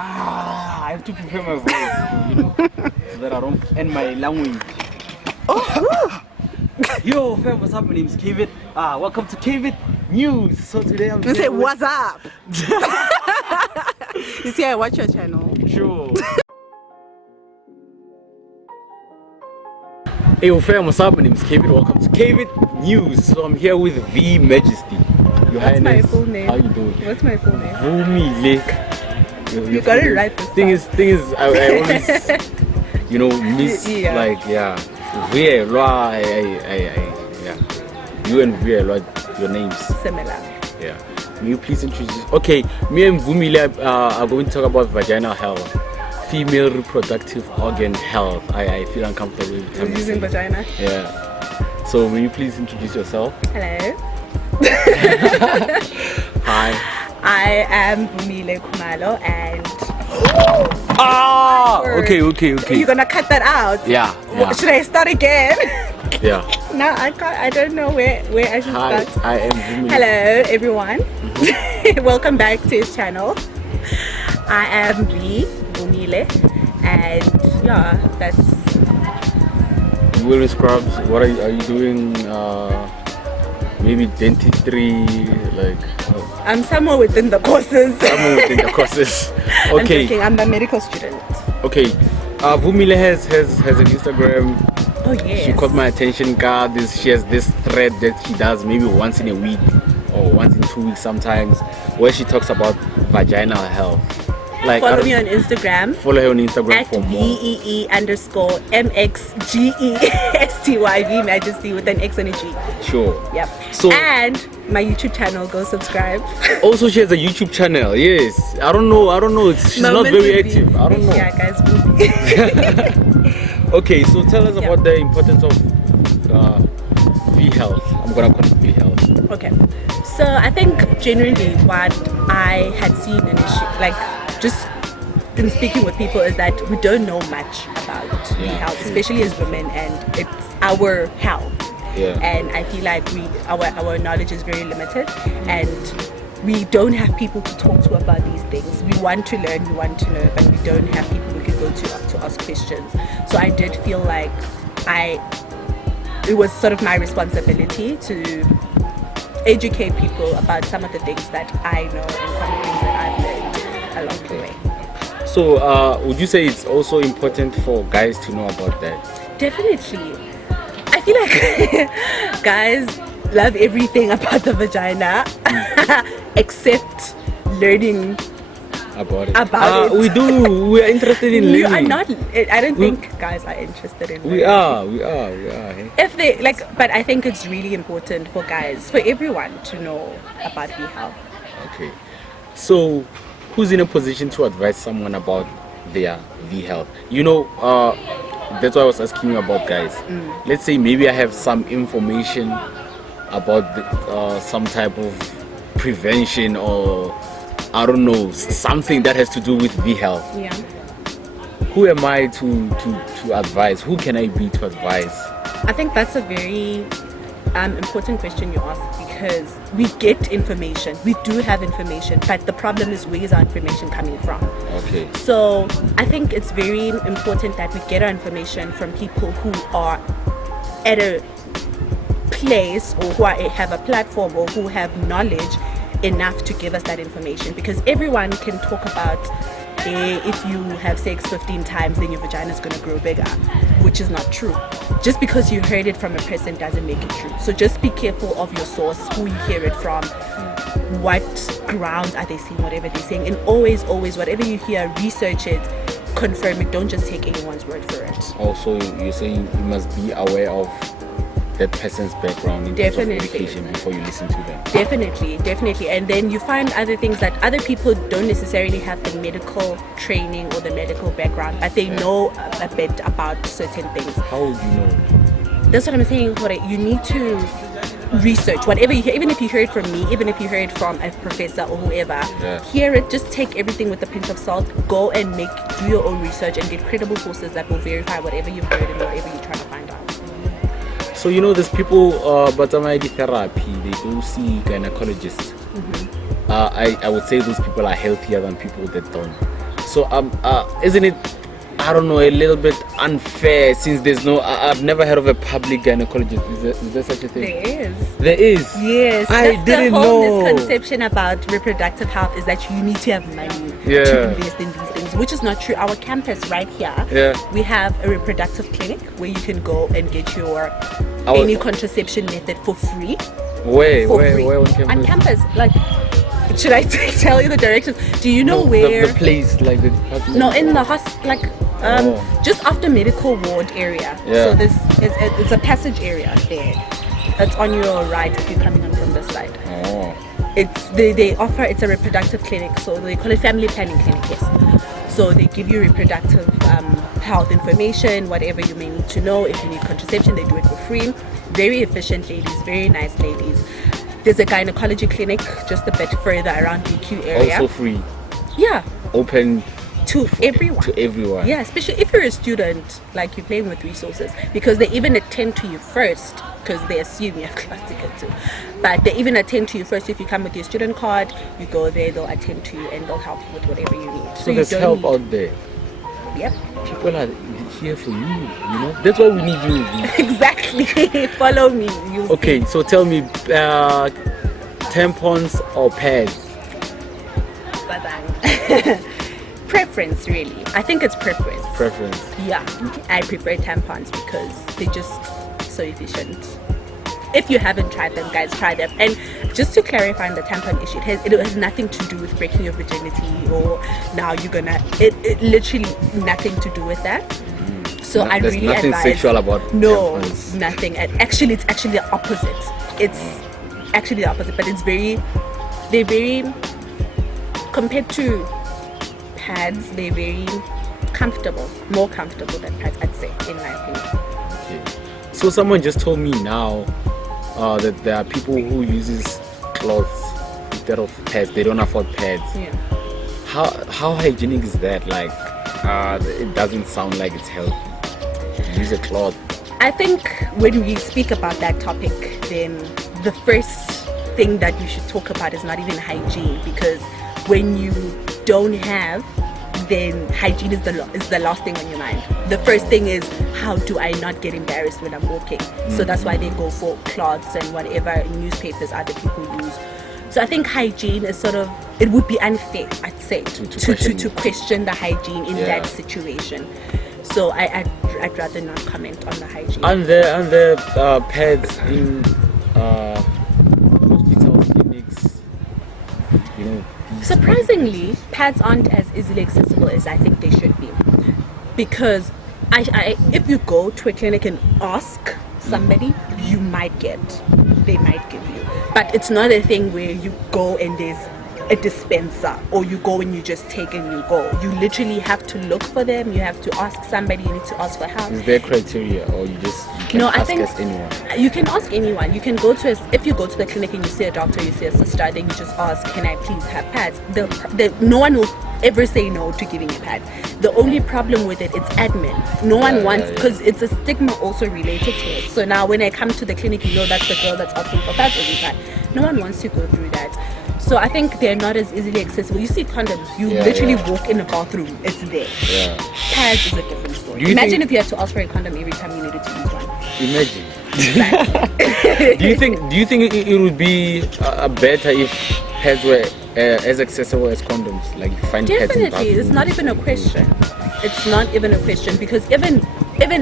I have to prepare my voice, you know, so that I don't end my language. Yo, fam, what's up? My name is Kevin. Welcome to Kevin News. So today I'm say what's up. You see, I watch your channel. Sure. Hey, yo, fam, what's up? My name is Kevin. Welcome to Kevin News. So I'm here with VEE Majesty. Your What's my Highness. full name? How you doing? What's my full name? Vumile. You got it right this thing is, I always, you know, miss Yeah. like VEE, yeah. You and VEE, your names. Similar. Yeah. May you please introduce? Okay, me and Vumile are going to talk about vaginal health, female reproductive organ health. I feel uncomfortable with Using vagina. Yeah. So will you please introduce yourself? Hello. Hi. I am Vumile Kumalo and Okay. you're gonna cut that out. Yeah. Should I start again? Yeah. No, I can't. I don't know where I should Hi, start. I am Vumile. Hello everyone. Welcome back to his channel. I am Vumile and yeah, that's You wearing scrubs? What are you doing? Maybe dentistry, like I'm somewhere within the courses. somewhere within the courses. I'm Okay. joking, I'm a medical student. Okay. Vumile has an Instagram. Oh yes. She caught my attention. She has this thread that she does maybe once in a week or once in 2 weeks sometimes, where she talks about vaginal health. Like Follow me on Instagram. Follow her on Instagram at for more. VEE_MXGESTY VEE Majesty with an X and a G. Sure. Yep. So and my YouTube channel, go subscribe. also she has a YouTube channel. Yes. I don't know. She's not Moments very with active. VEE. I don't know. Yeah, guys. Will be. Okay, so tell us about the importance of VEE health. I'm gonna call it VEE health. Okay. So I think generally what I had seen like just in speaking with people is that we don't know much about VEE health, especially as women, and it's our health. Yeah. And I feel like our knowledge is very limited, and we don't have people to talk to about these things. We want to learn, we want to know, but we don't have people we can go to ask questions. So I did feel like it was sort of my responsibility to educate people about some of the things that I know and some of the things that I've learned along the way. So would you say it's also important for guys to know about that? Definitely. I feel like guys love everything about the vagina except learning About it. it. We do. We are interested in learning. You are not. I don't think guys are interested in learning. We are. Hey? If they but I think it's really important for guys, for everyone to know about VEE health. Okay. So who's in a position to advise someone about their VEE health? You know, that's why I was asking you about guys. Let's say maybe I have some information about some type of prevention, or I don't know, something that has to do with VEE health. Yeah. Who am I to advise? Who can I be to advise? I think that's a very important question you ask, because we get information, we do have information, but the problem is, where is our information coming from? Okay. So I think it's very important that we get our information from people who are at a place, or who have a platform, or who have knowledge enough to give us that information, because everyone can talk about if you have sex 15 times then your vagina is going to grow bigger, which is not true. Just because you heard it from a person doesn't make it true. So just be careful of your source, who you hear it from, what grounds are they saying whatever they're saying, and always whatever you hear, research it, confirm it. Don't just take anyone's word for it. Also, you're saying you must be aware of that person's background in terms of education before you listen to them. Definitely. And then you find other things that other people don't necessarily have the medical training or the medical background, but they know a bit about certain things. How would you know? That's what I'm saying. You need to research whatever you hear, even if you hear it from me, even if you hear it from a professor or whoever. Hear it, just take everything with a pinch of salt. Go and do your own research and get credible sources that will verify whatever you've heard and whatever you're trying to find out. So you know, there's people, but therapy, they go see gynecologists. I would say those people are healthier than people that don't. So isn't it, I don't know, a little bit unfair since there's no, I've never heard of a public gynecologist. Is there such a thing? There is. There is? Yes. I That's didn't the whole know. misconception about reproductive health is that you need to have money Yeah. to invest in these things, which is not true. Our campus right here, Yeah. we have a reproductive clinic where you can go and get your Our- any contraception method for free. Where For free. on campus? On campus, like, should I tell you the directions? Do you know No, where? the place, like the department? No, in the like just after medical ward area. Yeah. So it's a passage area there. It's on your right if you're coming on from this side. Oh. They offer, it's a reproductive clinic, so they call it family planning clinic. Yes. So they give you reproductive health information, whatever you may need to know. If you need contraception, they do it for free. Very efficient ladies, very nice ladies. There's a gynecology clinic just a bit further around DQ area. Also free. Yeah, Open to everyone. to everyone. Yeah, especially if you're a student, like you're playing with resources, because they even attend to you first, because they assume you have class to go to. But they even attend to you first. If you come with your student card, you go there, they'll attend to you and they'll help you with whatever you need. So you there's don't help need- out there. Yep, People are here for you, you know? That's why we need you. exactly. Follow me. You'll Okay, so tell me, tampons or pads? see. Preference, really. I think it's preference. Preference. Yeah, I prefer tampons because they're just so efficient. If you haven't tried them, guys, try them. And just to clarify on the tampon issue, it has nothing to do with breaking your virginity or now you're gonna. It literally nothing to do with that. So I There's really nothing advise. sexual about No, tampons. nothing. And actually, it's actually the opposite. It's actually the opposite, but they're very compared to pads. They're very comfortable, more comfortable than pads, I'd say, in my opinion. Okay. So someone just told me now that there are people who uses cloths instead of pads. They don't afford pads. Yeah. How hygienic is that? Like, it doesn't sound like it's healthy. Use a cloth. I think when we speak about that topic, then the first thing that we should talk about is not even hygiene, because when you don't have, then hygiene is the last thing on your mind. The first thing is, how do I not get embarrassed when I'm walking? So that's why they go for cloths and whatever newspapers other people use. So I think hygiene is sort of, it would be unfair, I'd say, to question the hygiene in that situation. So I'd rather not comment on the hygiene. And the pads in hospitals, clinics, you know. Surprisingly, pads aren't as easily accessible as I think they should be. Because if you go to a clinic and ask somebody, they might give you. But it's not a thing where you go and there's a dispenser, or you go and you just take and you go. You literally have to look for them. You have to ask somebody. You need to ask for help. Is there criteria, or you can No, ask I think as anyone? you can ask anyone. You can go to if you go to the clinic and you see a doctor, you see a sister, then you just ask, can I please have pads? No one will ever say no to giving you pads. The only problem with it's admin. No one wants, because it's a stigma also related to it. So now when I come to the clinic, you know that's the girl that's asking for pads every time. No one wants to go through that. So I think they're not as easily accessible. You see condoms, you literally walk in a bathroom, it's there. Yeah. Pads is a different story. Do you Imagine think- if you had to ask for a condom every time you needed to use one. Imagine. Do you think it would be better if pads were as accessible as condoms? Like you find pads in Definitely, it's not even a question. It's not even a question, because even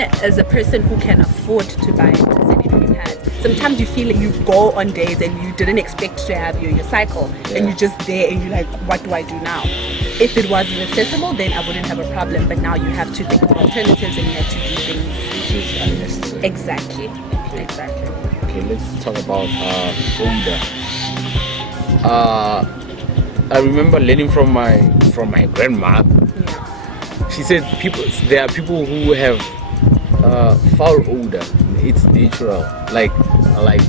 as a person who can afford to buy sanitary pads, sometimes you feel like you go on days and you didn't expect to have your cycle, and you're just there and you're like, what do I do now? If it wasn't accessible, then I wouldn't have a problem, but now you have to think of alternatives and you have to do things. Which is unnecessary. Exactly. Okay, let's talk about odor. I remember learning from my grandma. Yeah. She said there are people who have foul odor. It's natural. Like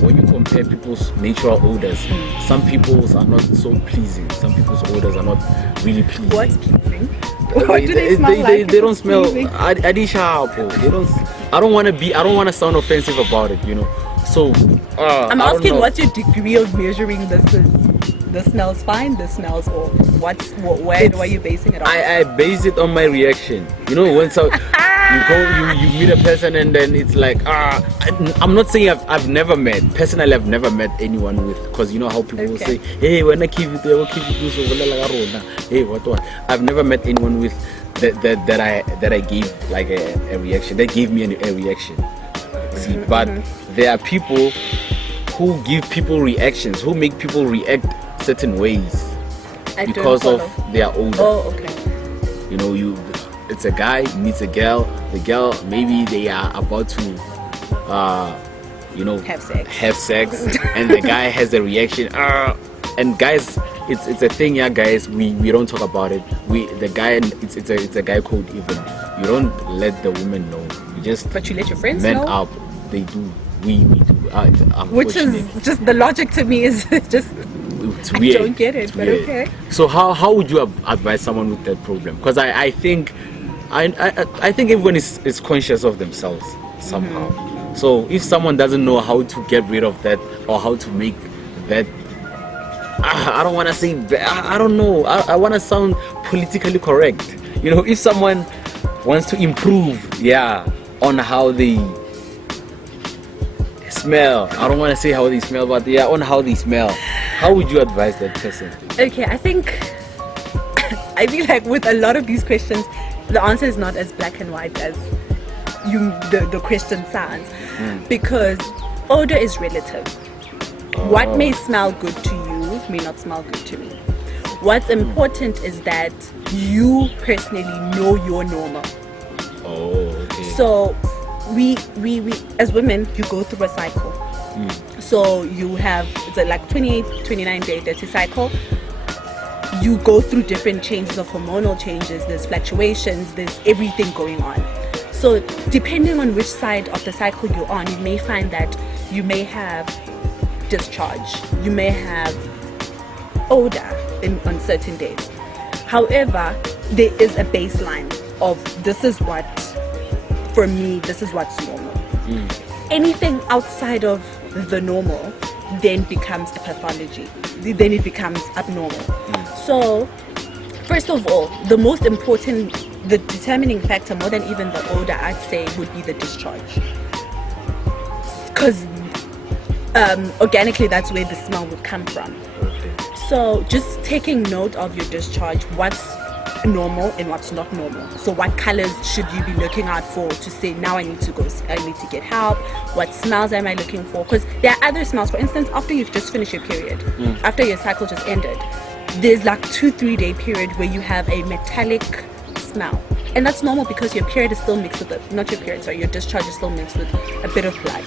when you compare people's natural odors, some people's are not so pleasing. Some people's odors are not really pleasing. What's pleasing? What do they smell like? They don't smell. Pleasing? They don't. I don't want to sound offensive about it, you know. So I'm I don't asking know. what your degree of measuring this is. this smells fine, this smells off. Where are you basing it on? I base it on my reaction. You know, when you meet a person and then it's like I'm not saying I've never met anyone with, because you know how people will say, hey, when I keep it, they will keep it so hey, what I've never met anyone with that I gave like a reaction, that gave me a reaction. See, but there are people who give people reactions, who make people react certain ways because of their older. Oh, okay. You know, it's a guy meets a girl. The girl, maybe they are about to, have sex, and the guy has a reaction. And guys, it's a thing, yeah, guys. We don't talk about it. It's a guy code even. You don't let the woman know. But you let your friends men know. up. They do. We do. Which is just the logic to me is just. It's weird. I don't get it, but weird. okay. So how would you advise someone with that problem? Because I think everyone is conscious of themselves somehow. So if someone doesn't know how to get rid of that, or how to make that, I don't want to say, I don't know, I want to sound politically correct. You know, if someone wants to improve, on how they smell, I don't want to say how they smell, but on how they smell, how would you advise that person? Okay, I feel like with a lot of these questions, the answer is not as black and white as the question sounds, because odor is relative. What may smell good to you may not smell good to me. What's important is that you personally know you're normal. So we as women, you go through a cycle. So you have, it's like 28, 29 day dirty cycle. You go through different changes of hormonal changes, there's fluctuations, there's everything going on. So depending on which side of the cycle you're on, you may find that you may have discharge, you may have odor on certain days. However, there is a baseline of this is what's normal. Anything outside of the normal then becomes a pathology, then it becomes abnormal. So first of all, the most important, the determining factor more than even the odor, I'd say, would be the discharge, because organically that's where the smell would come from. So just taking note of your discharge, what's normal and what's not normal. So what colors should you be looking out for to say, now I need to get help? What smells am I looking for? Because there are other smells. For instance, after you've just finished your period, after your cycle just ended, there's like 2-3 day period where you have a metallic smell, and that's normal because your period is still mixed with your discharge is still mixed with a bit of blood.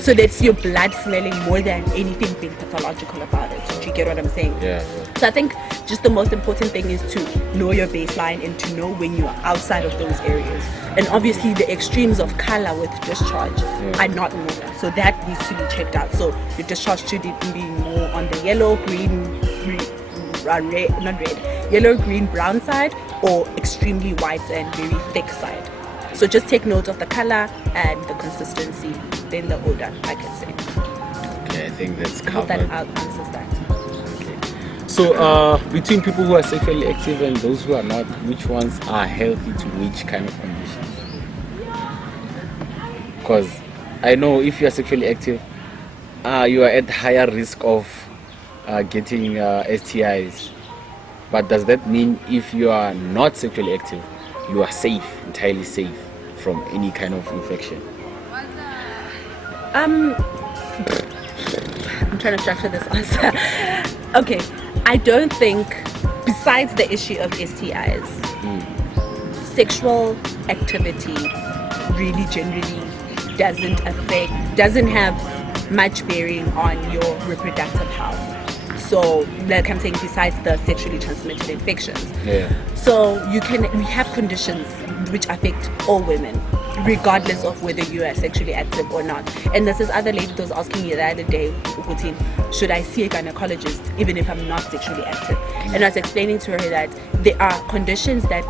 So that's your blood smelling more than anything being pathological about it. Do you get what I'm saying? Yeah. So I think just the most important thing is to know your baseline and to know when you are outside of those areas. And obviously the extremes of color with discharge are not normal, so that needs to be checked out. So your discharge should be more on the yellow, green, brown side, or extremely white and very thick side. So just take note of the color and the consistency, then the odor, I can say. Okay, I think that's I hope covered. that answers that. Okay. So between people who are sexually active and those who are not, which ones are healthy to which kind of conditions? Because I know if you are sexually active, you are at higher risk of getting STIs. But does that mean if you are not sexually active, you are safe, entirely safe from any kind of infection? I'm trying to structure this answer. Okay, I don't think, besides the issue of STIs, sexual activity really generally doesn't have much bearing on your reproductive health. So, like I'm saying, besides the sexually transmitted infections. So we have conditions which affect all women, regardless of whether you are sexually active or not. And there's this other lady that was asking me the other day, should I see a gynecologist even if I'm not sexually active? And I was explaining to her that there are conditions that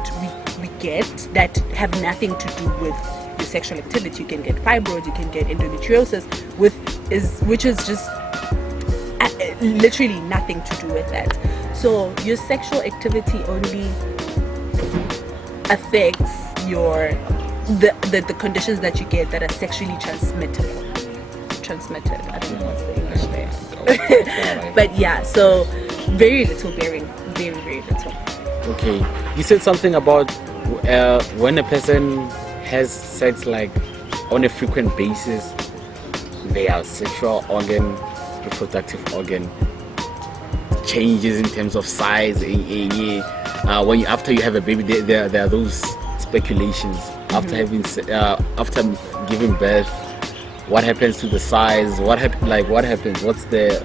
we get that have nothing to do with your sexual activity. You can get fibroids, you can get endometriosis, which is just literally nothing to do with that. So your sexual activity only affects the conditions that you get that are sexually transmitted. I don't know what's the English there. But yeah, so very little bearing, very, very little. Okay, you said something about when a person has sex like on a frequent basis, their sexual organ, reproductive organ changes in terms of size. When after you have a baby, there are those speculations after having after giving birth. What happens to the size? What happens? What's the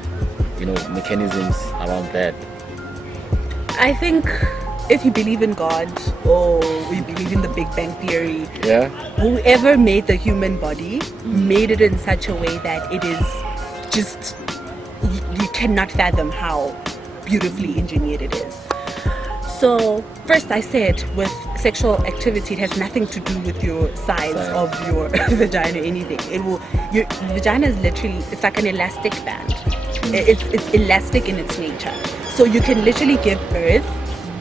mechanisms around that? I think if you believe in God or you believe in the Big Bang Theory, whoever made the human body made it in such a way that it is just you cannot fathom how beautifully engineered it is. So first I said with sexual activity, it has nothing to do with your size of your vagina or anything. Your vagina is literally, it's like an elastic band. It's elastic in its nature. So you can literally give birth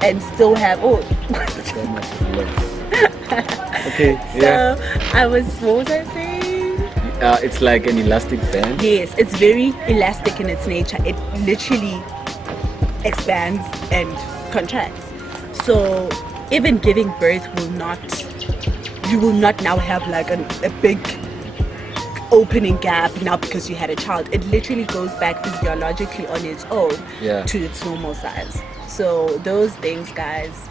and still have Okay, yeah. So what was I saying? It's like an elastic band. Yes, it's very elastic in its nature. It literally expands and contracts. So even giving birth you will not now have like a big opening gap now because you had a child. It literally goes back physiologically on its own to its normal size. So those things, guys,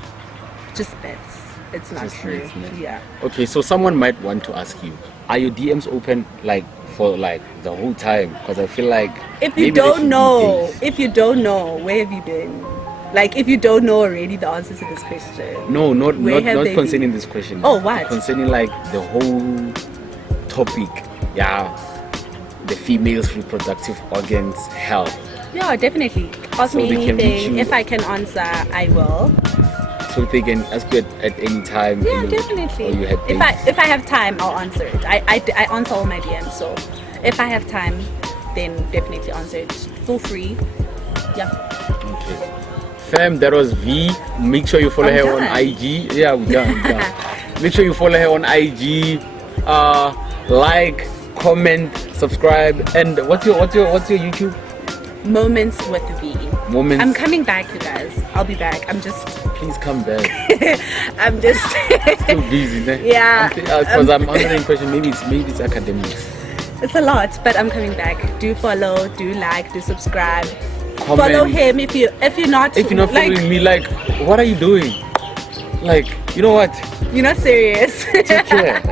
just myths. It's not true. Yeah. Okay, so someone might want to ask you, are your DMs open like for like the whole time? Because I feel like if you don't know, where have you been? Like if you don't know already the answer to this question. No, not concerning this question. Oh, what? Concerning like the whole topic. Yeah, the female's reproductive organs health. Yeah, definitely. Ask me anything. If I can answer, I will. So they can ask you at any time. Yeah, definitely. If I have time, I'll answer it. I answer all my DMs, so if I have time, then definitely answer it. Feel free. Yeah. Okay. Fam, that was V. Make sure you follow her on IG. Yeah, we're done. Make sure you follow her on IG. Like, comment, subscribe, and what's your YouTube? Moments with VEE. Moments. I'm coming back, you guys. I'll be back. Please come back. I'm just still busy, man. Yeah. Because I'm under the impression maybe it's academics. It's a lot, but I'm coming back. Do follow, do like, do subscribe. Comment. Follow him if you're not following me. Like, what are you doing? Like, you know what? You're not serious. Take care.